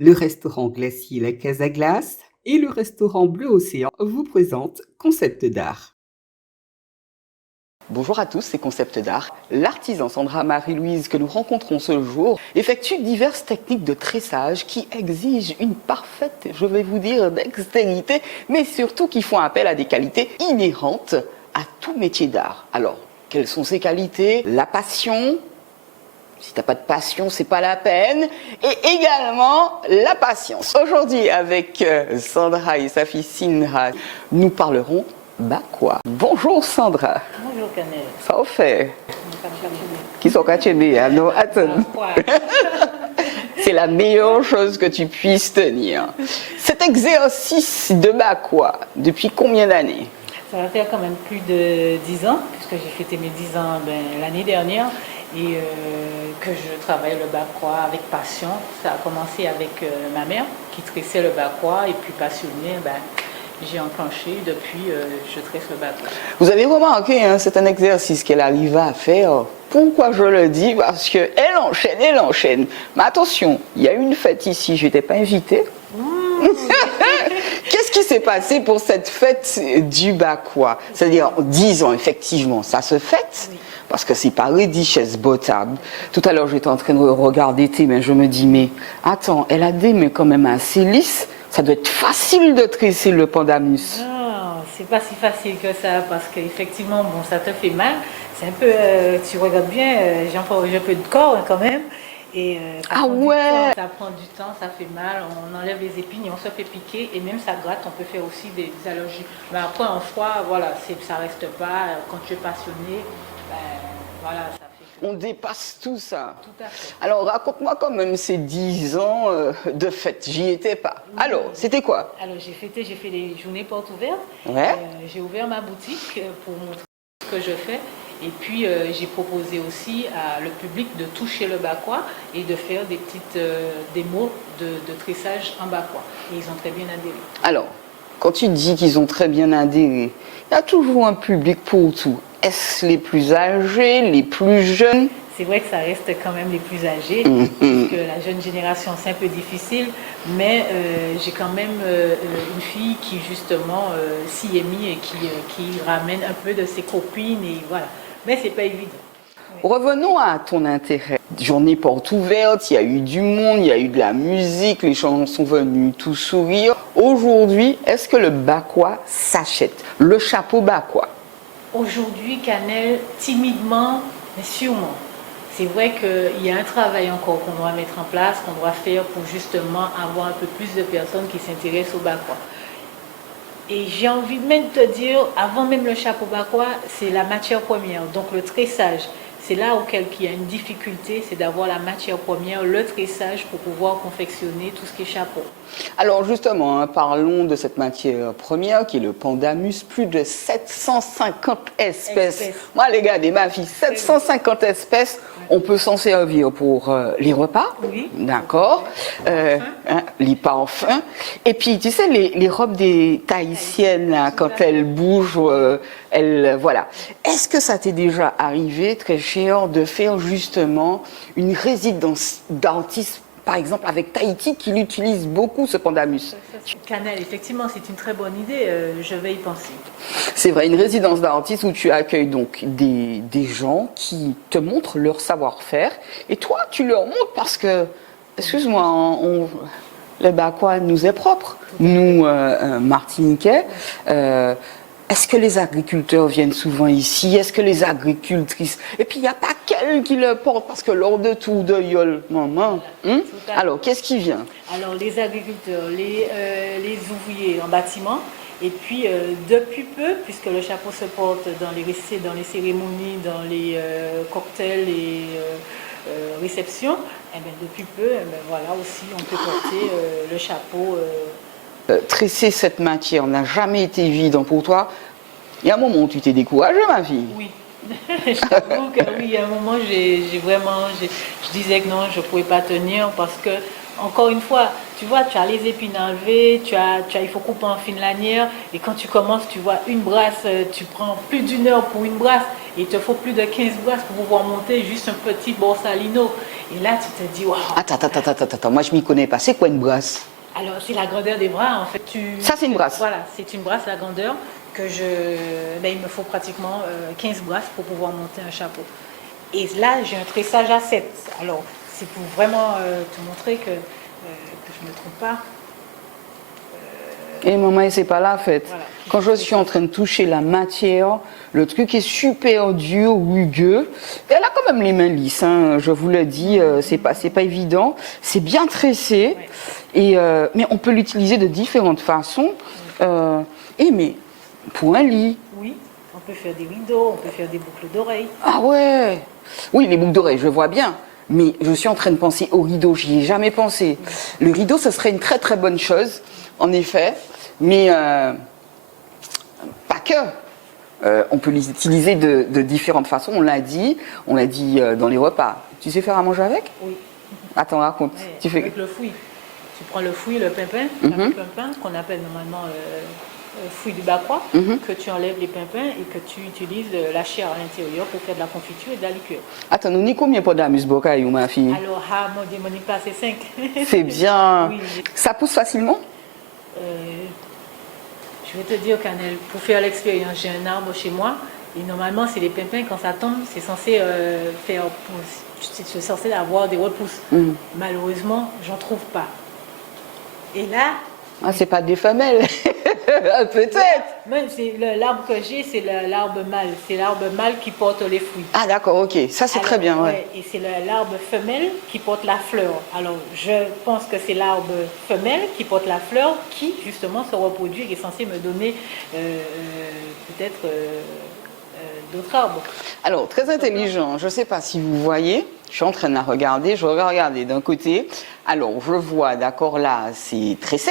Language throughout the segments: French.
Le restaurant glacier La Casa Glace et le restaurant Bleu Océan vous présentent Concept d'art. Bonjour à tous, c'est Concept d'art. L'artisan Sandra Marie-Louise que nous rencontrons ce jour effectue diverses techniques de tressage qui exigent une parfaite, je vais vous dire, dextérité, mais surtout qui font appel à des qualités inhérentes à tout métier d'art. Alors, quelles sont ces qualités? La passion. Si tu n'as pas de passion, c'est pas la peine. Et également la patience. Aujourd'hui, avec Sandra et sa fille Sindra, nous parlerons bakwa. Bonjour Sandra. Bonjour Canel. Ça au fait. Qui sont cachés? Non, attends. C'est la meilleure chose que tu puisses tenir. Cet exercice de bakwa, depuis combien d'années? Ça va faire quand même plus de 10 ans, puisque j'ai fêté mes 10 ans l'année dernière. Et que je travaille le bakwa avec passion. Ça a commencé avec ma mère qui tressait le bakwa et puis passionnée, j'ai enclenché. Depuis, je tresse le bakwa. Vous avez remarqué, hein, c'est un exercice qu'elle arriva à faire. Pourquoi je le dis? Parce qu'elle enchaîne, elle enchaîne. Mais attention, il y a une fête ici, je n'étais pas invitée. Qu'est-ce qui s'est passé pour cette fête du bakwa? C'est-à-dire, 10 ans, effectivement, ça se fête. Oui. Parce que c'est pas richesse botable. Tout à l'heure, j'étais en train de regarder tes mains, je me dis, mais attends, elle a des mains quand même assez lisses. Ça doit être facile de tresser le pandanus. Non, c'est pas si facile que ça, parce qu'effectivement, bon, ça te fait mal. C'est un peu, tu regardes bien, j'ai un peu de corps hein, quand même. Et ah ouais! Ça prend du temps, ça fait mal, on enlève les épines et on se fait piquer. Et même ça gratte, on peut faire aussi des allergies. Mais après, en soi, voilà, ça reste pas, quand tu es passionné, voilà, ça fait que... On dépasse tout ça. Tout à fait. Alors, raconte-moi quand même ces 10 ans de fête. J'y étais pas. Oui. Alors, c'était quoi? Alors, j'ai fait les journées portes ouvertes. Ouais. J'ai ouvert ma boutique pour montrer ce que je fais. Et puis, j'ai proposé aussi à le public de toucher le bakwa et de faire des petites démos de tressage en bakwa. Et ils ont très bien adhéré. Alors, quand tu dis qu'ils ont très bien adhéré, il y a toujours un public pour tout. Est-ce les plus âgés, les plus jeunes? C'est vrai que ça reste quand même les plus âgés, parce que la jeune génération, c'est un peu difficile, mais j'ai quand même une fille qui justement s'y est mise et qui ramène un peu de ses copines, et voilà. Mais c'est pas évident. Oui. Revenons à ton intérêt. Journée porte ouverte, il y a eu du monde, il y a eu de la musique, les gens sont venus tout sourire. Aujourd'hui, est-ce que le bakwa s'achète? Le chapeau bakwa? Aujourd'hui, Canel, timidement, mais sûrement. C'est vrai qu'il y a un travail encore qu'on doit mettre en place, qu'on doit faire pour justement avoir un peu plus de personnes qui s'intéressent au bakwa. Et j'ai envie même de te dire, avant même le chapeau bakwa, c'est la matière première, donc le tressage. C'est là auquel il y a une difficulté, c'est d'avoir la matière première, le tressage pour pouvoir confectionner tout ce qui est chapeau. Alors justement, hein, parlons de cette matière première qui est le pandanus, plus de 750 espèces. Moi les gars, ma fille, 750 espèces, on peut s'en servir pour les repas, oui, d'accord, les parfums. Et puis tu sais, les robes des tahitiennes, là, quand elles bougent, voilà. Est-ce que ça t'est déjà arrivé, très cher, de faire justement une résidence d'artiste, par exemple avec Tahiti, qui utilise beaucoup ce pandanus? Canel, effectivement, c'est une très bonne idée, je vais y penser. C'est vrai, une résidence d'artiste où tu accueilles donc des gens qui te montrent leur savoir-faire, et toi, tu leur montres parce que, excuse-moi, le bakwa nous est propre, nous, Martiniquais. Est-ce que les agriculteurs viennent souvent ici? Est-ce que les agricultrices? Et puis, il n'y a pas qu'elles qui le portent, parce que lors de tout, de yol, maman. Alors, qu'est-ce qui vient? Alors, les agriculteurs, les ouvriers en bâtiment, et puis, depuis peu, puisque le chapeau se porte dans les cérémonies, dans les cocktails et réceptions, eh bien, depuis peu, voilà aussi, on peut porter le chapeau. Tresser cette matière n'a jamais été évident pour toi. Il y a un moment où tu t'es découragée, ma fille. Oui. Je t'avoue que oui, il y a un moment, je disais que non, je ne pouvais pas tenir parce que encore une fois, tu vois, tu as les épines à enlever, il faut couper en fine lanière. Et quand tu commences, tu vois, une brasse, tu prends plus d'une heure pour une brasse. Et il te faut plus de 15 brasses pour pouvoir monter juste un petit borsalino. Et là, tu te dis, waouh. Attends, moi je m'y connais pas. C'est quoi une brasse? Alors, c'est la grandeur des bras, en fait. Ça, c'est une brasse. Voilà, c'est une brasse, la grandeur, il me faut pratiquement 15 brasses pour pouvoir monter un chapeau. Et là, j'ai un tressage à 7. Alors, c'est pour vraiment te montrer que je ne me trompe pas. Et maman, c'est pas la fête. Voilà. Quand je suis en train de toucher la matière, le truc est super dur, rugueux. Elle a quand même les mains lisses, hein, je vous le dis, c'est pas évident. C'est bien tressé, mais on peut l'utiliser de différentes façons. Mais pour un lit. Oui, on peut faire des rideaux, on peut faire des boucles d'oreilles. Ah ouais. Oui, les boucles d'oreilles, je vois bien. Mais je suis en train de penser au rideau, j'y ai jamais pensé. Le rideau, ce serait une très très bonne chose, en effet. Mais pas que. On peut l'utiliser de différentes façons. On l'a dit dans les repas. Tu sais faire à manger avec? Oui. Attends, raconte. Ouais, Tu fais... Avec le fouille. Tu prends le fouille, le pimpin, qu'on appelle normalement fouille du bas-croix, que tu enlèves les pimpins et que tu utilises la chair à l'intérieur pour faire de la confiture et de la liqueur. Attends, nous n'y combien pas d'amus bocaille, ma fille? Alors, mon pas, c'est 5. C'est bien. Oui. Ça pousse facilement? Je vais te dire, Canel, pour faire l'expérience, j'ai un arbre chez moi et normalement, c'est les pimpins, quand ça tombe, c'est censé c'est censé avoir des repousses. Malheureusement, j'en trouve pas. Et là... Ah, c'est pas des femelles. Peut-être. Même l'arbre que j'ai, c'est l'arbre mâle. C'est l'arbre mâle qui porte les fruits. Ah d'accord, ok. Ça c'est très bien. Ouais. Et c'est l'arbre femelle qui porte la fleur. Alors je pense que c'est l'arbre femelle qui porte la fleur qui justement se reproduit et est censé me donner peut-être d'autres arbres. Alors très intelligent. Je ne sais pas si vous voyez. Je suis en train de la regarder. Je vais regarder d'un côté. Alors je vois, d'accord, là c'est tressé,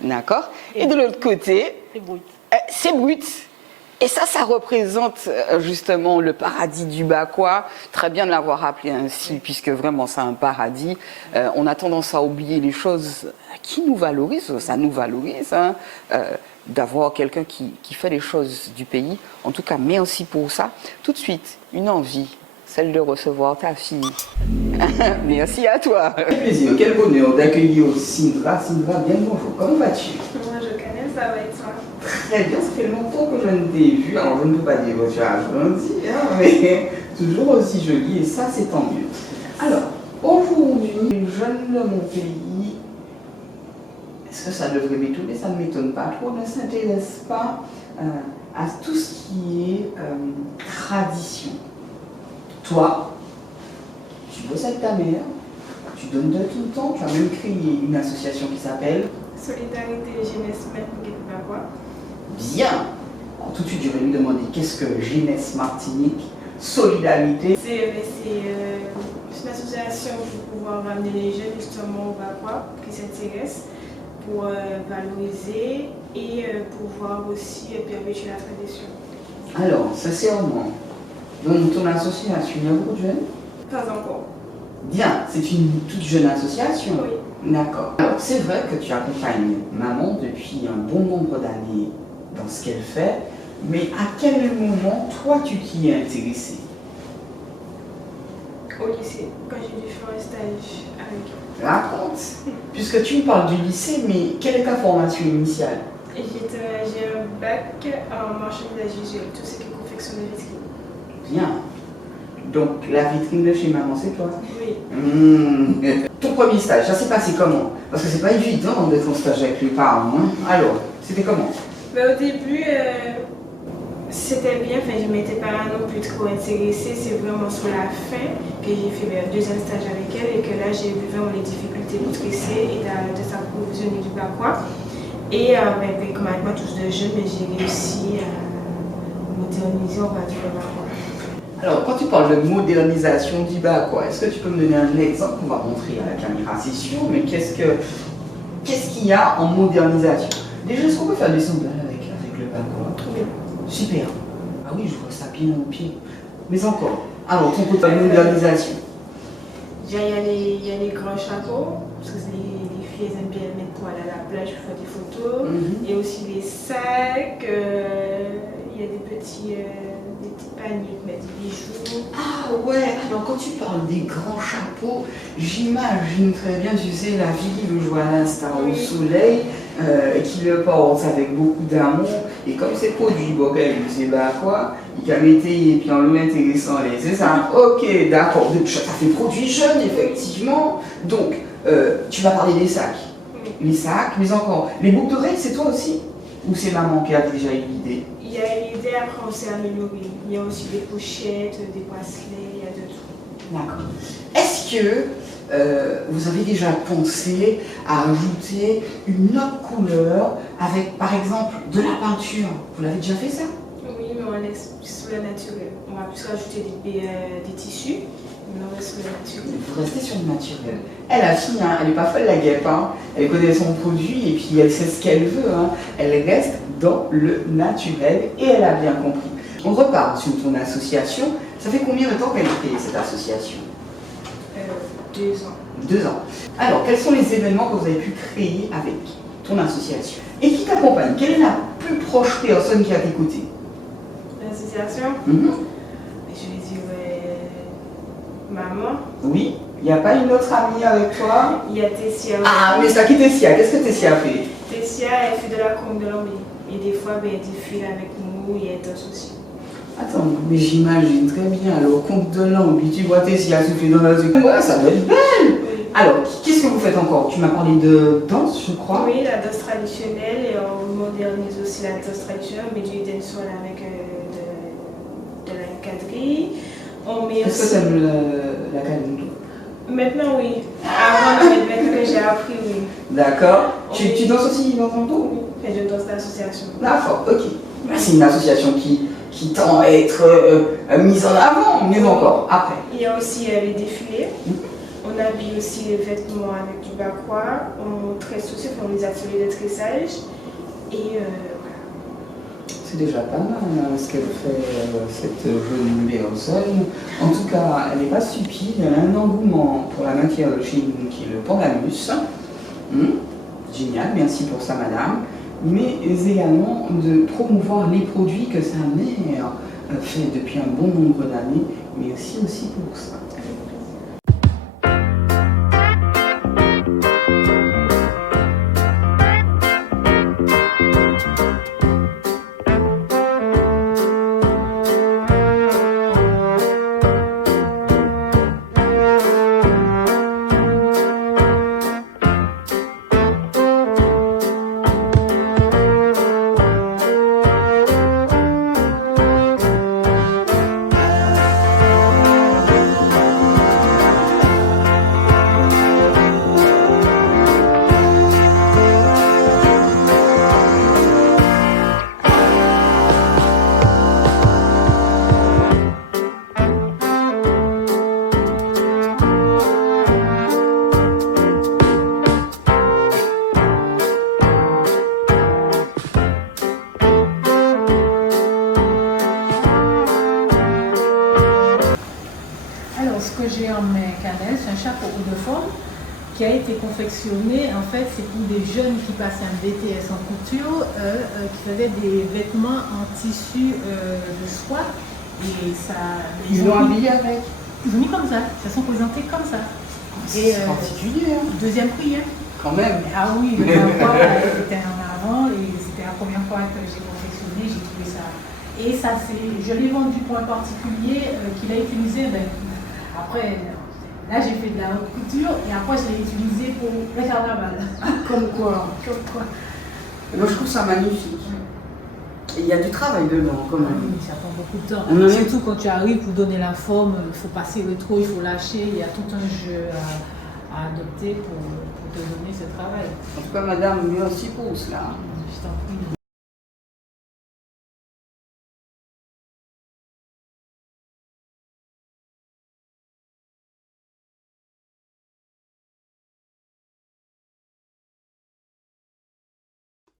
d'accord. Et de l'autre côté, c'est brut. C'est brut. Et ça représente justement le paradis du bas, quoi. Très bien de l'avoir appelé ainsi, puisque vraiment c'est un paradis. On a tendance à oublier les choses qui nous valorisent, ça nous valorise, hein, d'avoir quelqu'un qui fait les choses du pays. En tout cas, merci pour ça. Tout de suite, une envie, celle de recevoir ta fille. Merci à toi. Quel plaisir, quel bonheur d'accueillir Sindra. Sindra, bien bonjour. Comment vas-tu? Moi, je connais, ça va être toi. Très bien, ça fait longtemps que je ne t'ai vu. Alors, je ne peux pas dire que tu as grandi, hein, mais toujours aussi jolie, et ça, c'est tant mieux. Alors, aujourd'hui, les jeunes de mon pays, est-ce que ça devrait m'étonner? Ça ne m'étonne pas trop, ne s'intéresse pas à tout ce qui est tradition. Toi, tu bosses avec ta mère, tu donnes de tout le temps, tu as même créé une association qui s'appelle Solidarité Jeunesse Martinique. Bien. Alors, tout de suite, je vais lui demander qu'est-ce que Jeunesse Martinique, Solidarité. C'est une association pour pouvoir amener les jeunes justement au Bas-Croix qui s'intéressent pour valoriser et pouvoir aussi perpétuer la tradition. Alors, sincèrement, donc ton association, il y a beaucoup de jeunes? Pas encore. Bien, c'est une toute jeune association. Oui. D'accord. Alors, c'est vrai que tu accompagnes maman depuis un bon nombre d'années dans ce qu'elle fait, mais à quel moment, toi, tu t'y es intéressé? Au lycée, quand j'ai dû faire un stage avec elle. Raconte. Puisque tu me parles du lycée, mais quelle est ta formation initiale? J'ai un bac en marchandisage visuel, tout ce qui est confection de vitrine. Bien. Donc, la vitrine de chez maman, c'est toi? Oui. Ton premier stage, ça s'est passé comment? Parce que c'est pas évident d'être en stage avec les parents. Hein? Alors, c'était comment? Au début, c'était bien, enfin, je ne m'étais pas non plus trop intéressée. C'est vraiment sur la fin que j'ai fait un deuxième stage avec elle et que là, j'ai vu vraiment les difficultés pour tresser et de s'approvisionner du Bas-Croix. Et comme avec moi, tous de jeunes, j'ai réussi à moderniser, on va dire, le Bas-Croix. Alors, quand tu parles de modernisation du Bas-Croix, est-ce que tu peux me donner un exemple? On va montrer à la caméra, c'est sûr, mais qu'est-ce qu'il y a en modernisation? Déjà, est-ce qu'on peut faire des sandales avec le Bas-Croix? Oui. Super. Ah oui, je vois ça bien au pied. Mais encore. Alors, ton côté de modernisation. Il y a les grands chapeaux, parce que les filles elles aiment bien le mettre pour aller à la plage pour faire des photos. Mhm. Il y a aussi les sacs, il y a des petits paniers pour mettre des bijoux. Ah ouais, alors quand tu parles des grands chapeaux, j'imagine très bien, tu sais, la fille qui veut jouer à l'instar au soleil, qui le porte avec beaucoup d'amour, et comme c'est produit, bon, elle ne sait pas quoi, il a été et puis en le intéressant, c'est ça. Ok, d'accord, donc ça fait produit jeune, effectivement. Donc, tu vas parler des sacs. Les sacs, mais encore. Les boucles d'oreilles, c'est toi aussi? Ou c'est maman qui a déjà eu l'idée? Il y a une idée, après on s'est amélioré. Il y a aussi des pochettes, des bracelets, il y a de tout. D'accord. Est-ce que vous avez déjà pensé à ajouter une autre couleur avec, par exemple, de la peinture? Vous l'avez déjà fait ça? Oui, mais on laisse sur le naturel. On va plus rajouter des tissus, mais on reste sur le naturel. Vous restez sur le naturel. Elle a fini, hein, elle n'est pas folle la guêpe. Hein. Elle connaît son produit et puis elle sait ce qu'elle veut. Hein. Elle reste dans le naturel et elle a bien compris. On repart sur ton association. Ça fait combien de temps qu'elle est créée cette association? 2 ans. 2 ans. Alors, quels sont les événements que vous avez pu créer avec ton association? Et qui t'accompagne? Quelle est la plus proche personne qui a tes côtés? L'association, je vais dire maman. Oui. Il n'y a pas une autre amie avec toi? Il y a Tessia. Ah, mais ça qui Tessia. Qu'est-ce que Tessia fait? Tessia, elle fait de la conque de l'ambie. Et des fois, elle défile avec nous et elle danse aussi. Attends, mais j'imagine très bien. Alors, conte de langue, puis tu vois Tessia souffler dans la zone. Ouais, ça doit être belle. Oui. Alors, qu'est-ce que vous faites encore? Tu m'as parlé de danse, je crois. Oui, la danse traditionnelle et on modernise aussi la danse traditionnelle. On met du dancehall avec de la quadrille. On met Est-ce que aussi... tu aimes la calendou? Maintenant, oui. Avant, non, mais maintenant que j'ai appris, oui. D'accord. Oui. Tu danses aussi dans ton dos? Oui, et je danse d'association. D'accord, ok. Bah, c'est une association qui tend à être mise en avant, mais encore après. Il y a aussi les défilés. On habille aussi les vêtements avec du bacrois. On tresse aussi, on les ateliers de tressage. Et voilà. C'est déjà pas mal hein, ce qu'elle fait, cette jeune personne. En tout cas, elle n'est pas stupide, elle a un engouement pour la matière de chez nous qui est le pandanus. Génial, merci pour ça madame. Mais également de promouvoir les produits que sa mère fait depuis un bon nombre d'années, mais aussi pour ça. Ce que j'ai en main, Canel, c'est un chapeau haut de forme qui a été confectionné. En fait, c'est pour des jeunes qui passaient un BTS en couture, qui faisaient des vêtements en tissu de soie. Et ça, Ils l'ont habillé avec. Ils ont mis comme ça, ça sont présentés comme ça. C'est particulier. Hein. Deuxième prix, hein. Quand même. Ah oui, le rapport était en avant et c'était la première fois que j'ai confectionné, j'ai trouvé ça. Et ça, je l'ai vendu pour un particulier qu'il a utilisé. Après, là j'ai fait de la haute couture et après je l'ai utilisé pour le carnaval. Comme quoi? Moi je trouve ça magnifique. Et il y a du travail dedans quand même. Oui, ça prend beaucoup de temps. Surtout quand tu arrives pour donner la forme, il faut passer le trou, il faut lâcher, il y a tout un jeu à adopter pour te donner ce travail. En tout cas madame, merci pour cela. Je t'en prie.